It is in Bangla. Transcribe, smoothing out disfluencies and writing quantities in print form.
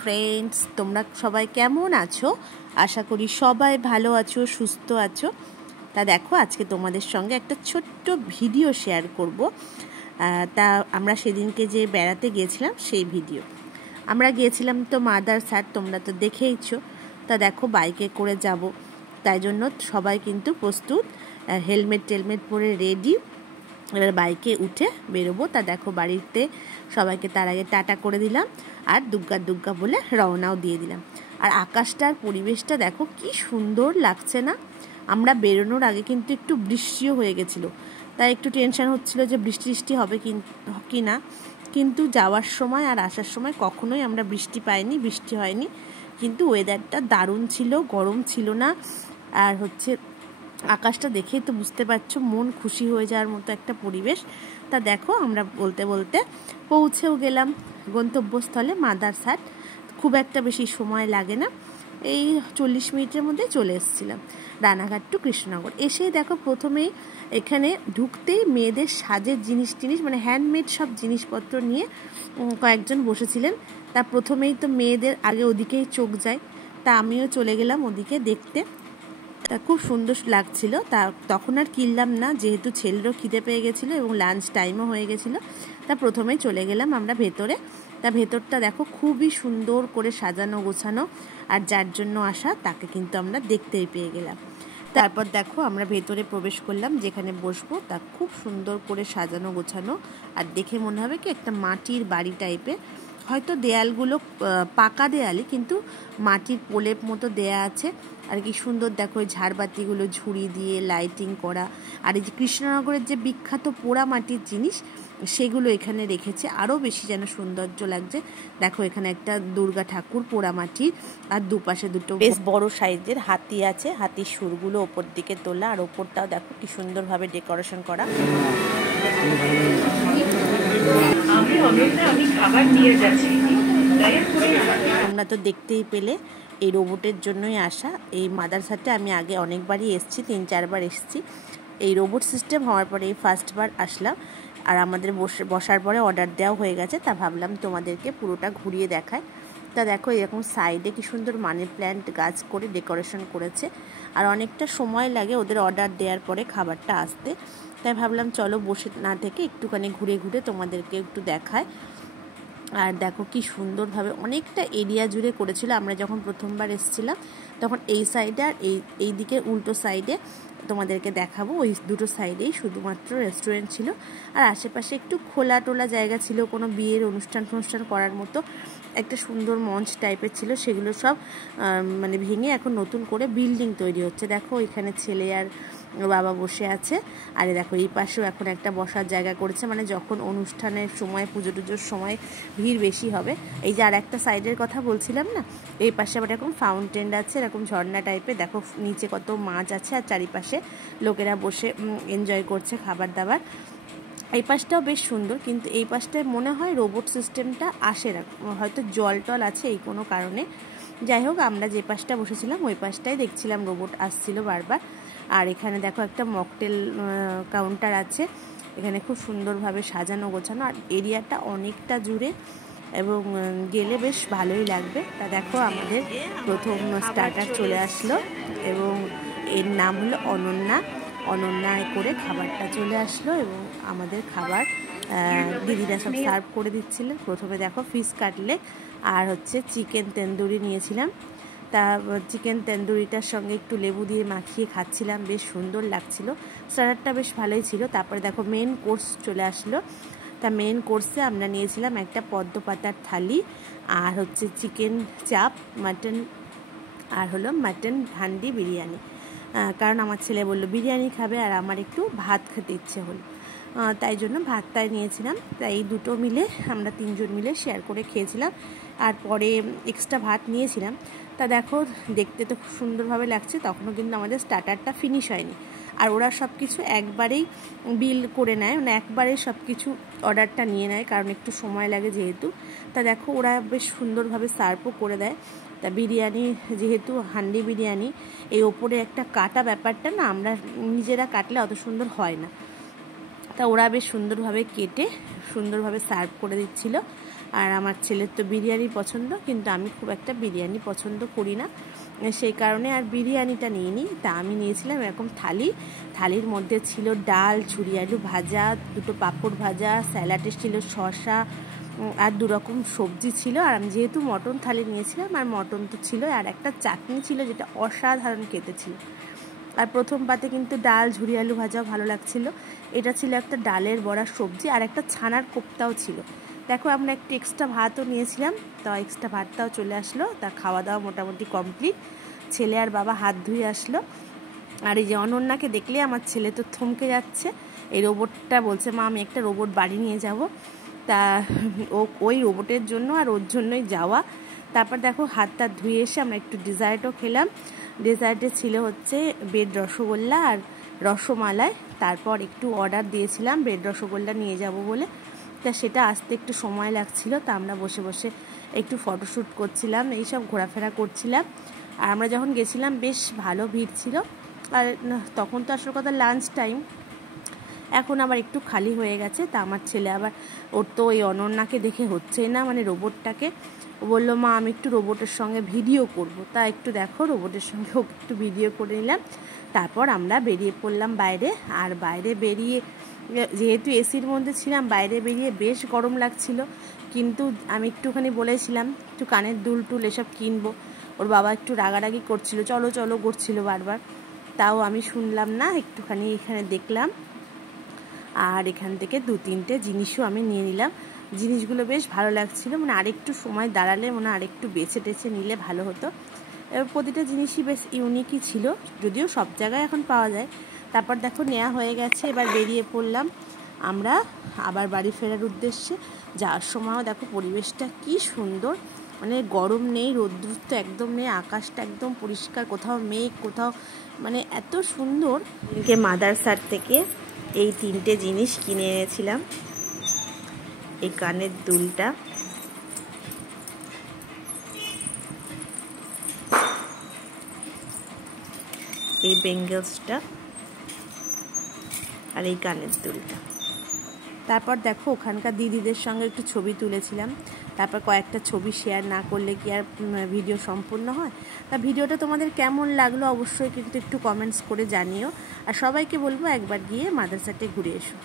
ফ্রেন্ডস, তোমরা সবাই কেমন আছো? আশা করি সবাই ভালো আছো, সুস্থ আছো। তা দেখো, আজকে তোমাদের সঙ্গে একটা ছোট্ট ভিডিও শেয়ার করব। তা আমরা সেদিনকে যে বেড়াতে গিয়েছিলাম সেই ভিডিও। আমরা গিয়েছিলাম তো মাদারসাট, তোমরা তো দেখেইছো। তা দেখো, বাইকে করে যাব, তাই জন্য সবাই কিন্তু প্রস্তুত, হেলমেট টেলমেট পরে রেডি। এবার বাইকে উঠে বেরোবো। তা দেখো, বাড়িতে সবাইকে তার আগে টাটা করে দিলাম আর দুগ্গা দুগ্গা বলে রওনাও দিয়ে দিলাম। আর আকাশটার পরিবেশটা দেখো কি সুন্দর লাগছে না? আমরা বেরোনোর আগে কিন্তু একটু বৃষ্টিও হয়ে গেছিলো, তাই একটু টেনশন হচ্ছিল যে বৃষ্টি হবে কি না। কিন্তু যাওয়ার সময় আর আসার সময় কখনোই আমরা বৃষ্টি পাইনি, বৃষ্টি হয়নি। কিন্তু ওয়েদারটা দারুণ ছিল, গরম ছিল না। আর আকাশটা দেখেই তো বুঝতে পারছো, মন খুশি হয়ে যাওয়ার মতো একটা পরিবেশ। তা দেখো, আমরা বলতে বলতে পৌঁছেও গেলাম গন্তব্যস্থলে মাদারসাট। খুব একটা বেশি সময় লাগে না, এই 40 মিনিটের মধ্যে চলে এসেছিলাম রানাঘাট টু কৃষ্ণনগর। এসেই দেখো, প্রথমেই এখানে ঢুকতেই মেয়েদের সাজের জিনিস মানে হ্যান্ডমেড সব জিনিসপত্র নিয়ে কয়েকজন বসেছিলেন। তা প্রথমেই তো মেয়েদের আগে ওদিকেই চোখ যায়, তা আমিও চলে গেলাম ওদিকে দেখতে। তা খুব সুন্দর লাগছিল। তখন আর কিনলাম না, যেহেতু ছেলেরও খিদে পেয়ে গেছিলো এবং লাঞ্চ টাইমও হয়ে গেছিলো। তা প্রথমেই চলে গেলাম আমরা ভেতরে। তা ভেতরটা দেখো খুবই সুন্দর করে সাজানো গোছানো, আর যার জন্য আসা তাকে কিন্তু আমরা দেখতেই পেয়ে গেলাম। তারপর দেখো, আমরা ভেতরে প্রবেশ করলাম, যেখানে বসবো তা খুব সুন্দর করে সাজানো গোছানো। আর দেখে মনে হবে কি একটা মাটির বাড়ি টাইপের, হয়তো দেয়ালগুলো পাকা দেয়ালই, কিন্তু মাটির প্রলেপ মতো দেয়া আছে। আর কি সুন্দর দেখো, ওই ঝাড়বাতিগুলো ঝুড়ি দিয়ে লাইটিং করা। আর এই যে কৃষ্ণনগরের যে বিখ্যাত পোড়া মাটির জিনিস, সেগুলো এখানে রেখেছে, আরও বেশি যেন সৌন্দর্য লাগছে। দেখো, এখানে একটা দুর্গা ঠাকুর পোড়া মাটির, আর দুপাশে দুটো বেশ বড় সাইজের হাতি আছে। হাতির সুরগুলো ওপর দিকে তোলা, আর ওপরটাও দেখো কি সুন্দরভাবে ডেকোরেশন করা। তোমরা তো দেখতেই পেলে, এই রোবটের জন্যই আসা। এই মাদারসাটে আমি আগে অনেকবারই এসেছি, 3-4 বার এসেছি। এই রোবট সিস্টেম হওয়ার পরে এই ফার্স্টবার আসলাম। আর আমাদের বসার পরে অর্ডার দেওয়া হয়ে গেছে, তা ভাবলাম তোমাদেরকে পুরোটা ঘুরিয়ে দেখায়। তা দেখো, এরকম সাইডে কি সুন্দর মানি প্ল্যান্ট গাছ করে ডেকোরেশন করেছে। আর অনেকটা সময় লাগে ওদের অর্ডার দেওয়ার পরে খাবারটা আসতে, তাই ভাবলাম চলো বসে না থেকে একটুখানি ঘুরে ঘুরে তোমাদেরকে একটু দেখায়। আর দেখো কি সুন্দরভাবে অনেকটা এরিয়া জুড়ে করেছিল। আমরা যখন প্রথমবার এসেছিলাম তখন এই সাইডে আর এই দিকের উল্টো সাইডে তোমাদেরকে দেখাবো, ওই দুটো সাইডেই শুধুমাত্র রেস্টুরেন্ট ছিল। আর আশেপাশে একটু খোলা টোলা জায়গা ছিল, কোনো বিয়ের অনুষ্ঠান করার মতো একটা সুন্দর মঞ্চ টাইপের ছিল। সেগুলো সব ভেঙে এখন নতুন করে বিল্ডিং তৈরি হচ্ছে। দেখো, এখানে ছেলে আর বাবা বসে আছে। আর দেখো, এই পাশেও এখন একটা বসার জায়গা করেছে, যখন অনুষ্ঠানের সময়, পুজো টুজোর সময় ভিড় বেশি হবে। এই যে আর একটা সাইডের কথা বলছিলাম না, এই পাশে আবার এরকম ফাউন্টেন আছে, এরকম ঝর্ণা টাইপের। দেখো নিচে কত মাছ আছে, আর চারিপাশে লোকেরা বসে এনজয় করছে খাবার দাবার। এই পাশটাও বেশ সুন্দর, কিন্তু এই পাশটায় মনে হয় রোবট সিস্টেমটা আসে না, হয়তো জল টল আছে এই কোনো কারণে। যাই হোক, আমরা যে পাশটা বসেছিলাম ওই পাশটাই দেখছিলাম রোবট আসছিল বারবার। আর এখানে দেখো একটা মকটেল কাউন্টার আছে, এখানে খুব সুন্দরভাবে সাজানো গোছানো, আর এরিয়াটা অনেকটা জুড়ে, এবং গেলে বেশ ভালোই লাগবে। তা দেখো, আমাদের প্রথম স্টার্টার চলে আসলো, এবং এর নাম হলো অনন্যায় করে খাবারটা চলে আসলো, এবং আমাদের খাবার দিদিরা সব সার্ভ করে দিচ্ছিলেন। প্রথমে দেখো ফিশ কাটলেট আর চিকেন তন্দুরি নিয়েছিলাম। তা চিকেন তন্দুরিটার সঙ্গে একটু লেবু দিয়ে মাখিয়ে খাচ্ছিলাম, বেশ সুন্দর লাগছিল। স্টার্টারটা বেশ ভালোই ছিল। তারপরে দেখো মেন কোর্স চলে আসলো। তা মেন কোর্সে আমরা নিয়েছিলাম একটা পদ্ম পাতার থালি, আর চিকেন চাপ, মাটন, আর মাটন হান্ডি বিরিয়ানি। কারণ আমার ছেলে বললো বিরিয়ানি খাবে, আর আমার একটু ভাত খেতে ইচ্ছে হলো, তাই জন্য ভাতটাই নিয়েছিলাম। তাই এই দুটো মিলে আমরা 3 জন মিলে শেয়ার করে খেয়েছিলাম। আর পরে এক্সট্রা ভাত নিয়েছিলাম। তা দেখো, দেখতে তো খুব সুন্দরভাবে লাগছে, তখনও কিন্তু আমাদের স্টার্টারটা ফিনিশ হয়নি। আর ওরা সব কিছু একবারেই বিল করে নেয়, একবারেই সব কিছু অর্ডারটা নিয়ে নেয়, কারণ একটু সময় লাগে যেহেতু। তা দেখো, ওরা বেশ সুন্দরভাবে সার্ভও করে দেয়। তা বিরিয়ানি যেহেতু হান্ডি বিরিয়ানি, এই ওপরে একটা কাটা ব্যাপারটা না, আমরা নিজেরা কাটলে অত সুন্দর হয় না। তা ওরা বেশ সুন্দরভাবে কেটে সুন্দরভাবে সার্ভ করে দিচ্ছিল। আর আমার ছেলের তো বিরিয়ানি পছন্দ, কিন্তু আমি খুব একটা বিরিয়ানি পছন্দ করি না, সেই কারণে আর বিরিয়ানিটা নিইনি। তা আমি নিয়েছিলাম এরকম থালির মধ্যে ছিল ডাল, ঝুরি আলু ভাজা, দুটো পাঁপড় ভাজা, স্যালাডে ছিল শসা আর 2 রকম সবজি ছিল। আর আমি যেহেতু মটন থালি নিয়েছিলাম, আর মটন তো ছিল, আর একটা চাটনি ছিল যেটা অসাধারণ খেতে ছিল। আর প্রথম পাতে কিন্তু ডাল, ঝুরি আলু ভাজাও ভালো লাগছিল। এটা ছিল একটা ডালের বড়া সবজি, আর একটা ছানার কোপ্তাও ছিল। দেখো আমরা একটু এক্সট্রা ভাতও নিয়েছিলাম, তো এক্সট্রা ভাতটাও চলে আসলো। তা খাওয়া দাওয়া মোটামুটি কমপ্লিট। ছেলে আর বাবা হাত ধুয়ে আসলো। আর এই যে অনন্যাকে দেখলে আমার ছেলে তো থমকে যাচ্ছে। এই রোবটটা বলছে, মা আমি একটা রোবট বাড়ি নিয়ে যাব। তা ওই রোবটের জন্য আর ওর জন্যই যাওয়া। তারপর দেখো হাতটা ধুয়ে এসে আমরা একটু ডেজার্টও খেলাম। ডেজার্টে ছিল হচ্ছে ব্রেড রসগোল্লা আর রসমালাই। তারপর একটু অর্ডার দিয়েছিলাম ব্রেড রসগোল্লা নিয়ে যাব বলে, তা সেটা আসতে একটু সময় লাগছিল। তা আমরা বসে বসে একটু ফটোশ্যুট করছিলাম, এইসব ঘোরাফেরা করছিলাম। আর আমরা যখন গেছিলাম বেশ ভালো ভিড় ছিল, আর তখন তো আসল কথা লাঞ্চ টাইম, এখন আবার একটু খালি হয়ে গেছে। তা আমার ছেলে আবার, ওর তো ওই অনন্যাকে দেখে হচ্ছে না, মানে রোবটটাকে, ও বললো মা আমি একটু রোবটের সঙ্গে ভিডিও করব। তা একটু দেখো রোবটের সঙ্গে ওকে একটু ভিডিও করে নিলাম। তারপর আমরা বেরিয়ে পড়লাম বাইরে। আর বাইরে বেরিয়ে, যেহেতু এসির মধ্যে ছিলাম, বাইরে বেরিয়ে বেশ গরম লাগছিল, কিন্তু আমি একটুখানি বলেছিলাম একটু কানের দুল এসব কিনবো। ওর বাবা একটু রাগারাগি করছিল, চলো চলো করছিল বারবার, তাও আমি শুনলাম না, একটুখানি এখানে দেখলাম। আর এখান থেকে 2-3টে জিনিসও আমি নিয়ে নিলাম। জিনিসগুলো বেশ ভালো লাগছিল, মানে আরেকটু সময় দাঁড়ালে মনে আরেকটু বেছে টেছে নিলে ভালো হতো। এবার প্রতিটা জিনিসই বেশ ইউনিকই ছিল, যদিও সব জায়গায় এখন পাওয়া যায়। তারপর দেখো নেওয়া হয়ে গেছে, এবার বেরিয়ে পড়লাম আমরা আবার বাড়ি ফেরার উদ্দেশ্যে। যাওয়ার সময়ও দেখো পরিবেশটা কি সুন্দর, মানে গরম নেই, রৌদ্র তো একদম নেই, আকাশটা একদম পরিষ্কার, কোথাও মেঘ, কোথাও মানে এত সুন্দর। মাদারসার থেকে এই 3টে জিনিস কিনে এনেছিলাম। এই কানের দুলটা, এই বেঙ্গলসটা, আর এই কানের দুলটা। তারপর দেখো ওখানকার দিদিদের সঙ্গে একটু ছবি তুলেছিলাম। তারপর কয়েকটা ছবি শেয়ার না করলে কি আর ভিডিও সম্পূর্ণ হয়। তা ভিডিওটা তোমাদের কেমন লাগলো অবশ্যই কিন্তু একটু কমেন্টস করে জানিও। আর সবাইকে বলবো একবার গিয়ে মাদারসাতে ঘুরে এসো।